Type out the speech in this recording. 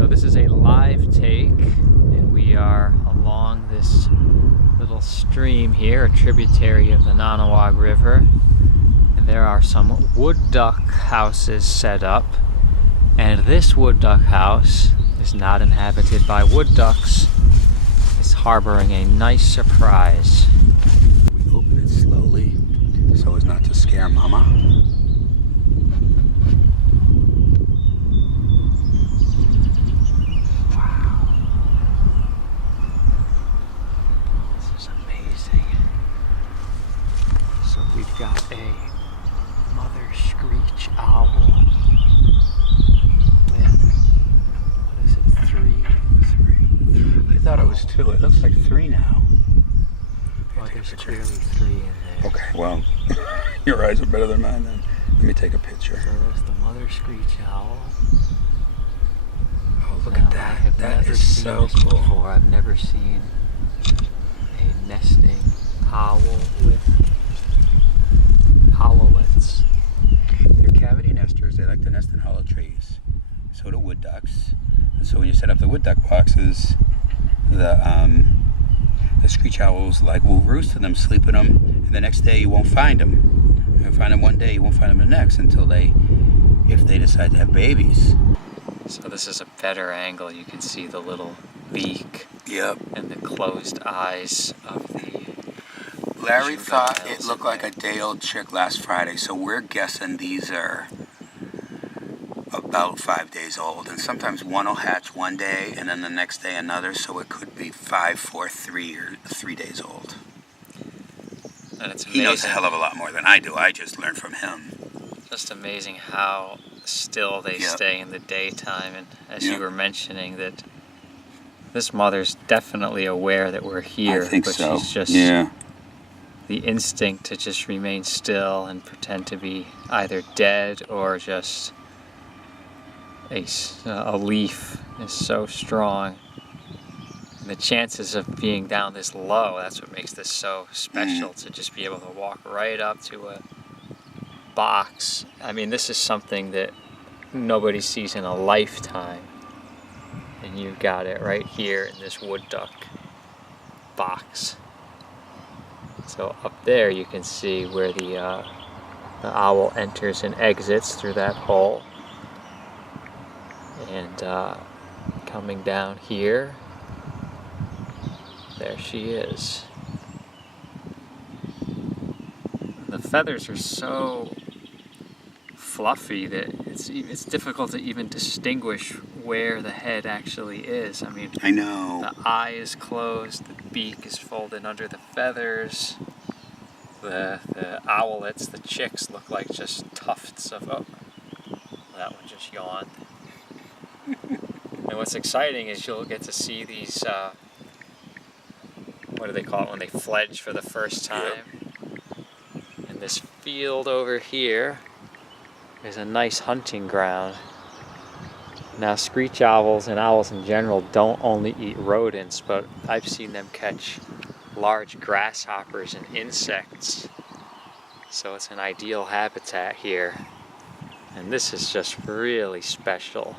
So this is a live take, and we are along this little stream here, a tributary of the Nanawag River. And there are some wood duck houses set up. And this wood duck house is not inhabited by wood ducks. It's harboring a nice surprise. We open it slowly so as not to scare Mama. Wow. This is amazing. So we've got a mother screech owl. I thought it was 2. It looks like 3 now. Oh, there's clearly 3 in there. Okay, well, your eyes are better than mine then. Let me take a picture. So there's the mother screech owl. Oh, look Now, at that. I have That never is seen so this cool. before. I've never seen a nesting owl with owlets. They're cavity nesters. They like to nest in hollow trees. So do wood ducks. And so when you set up the wood duck boxes, the screech owls will roost in them, sleep in them, and the next day you won't find them. You'll find them one day, you won't find them the next until if they decide to have babies. So this is a better angle. You can see the little beak. Yep. And the closed eyes of the Larry thought it juveniles looked in like there. a day-old chick last Friday, so we're guessing these are about 5 days old, and sometimes one will hatch one day and then the next day another, so it could be 5, 4, 3, or 3 days old. And it's amazing. He knows a hell of a lot more than I do. I just learned from him. Just amazing how still they stay in the daytime, and as you were mentioning, that this mother's definitely aware that we're here, I think but so. she's just the instinct to just remain still and pretend to be either dead or just a leaf is so strong. And the chances of being down this low, that's what makes this so special, to just be able to walk right up to a box. I mean, this is something that nobody sees in a lifetime. And you've got it right here in this wood duck box. So up there you can see where the owl enters and exits through that hole. And coming down here, there she is. The feathers are so fluffy that it's difficult to even distinguish where the head actually is. I mean, I know. The eye is closed, the beak is folded under the feathers. The owlets, the chicks, look like just tufts of, oh, that one just yawned. And what's exciting is you'll get to see these, what do they call it when they fledge for the first time? And this field over here is a nice hunting ground. Now, screech owls and owls in general don't only eat rodents, but I've seen them catch large grasshoppers and insects. So it's an ideal habitat here. And this is just really special.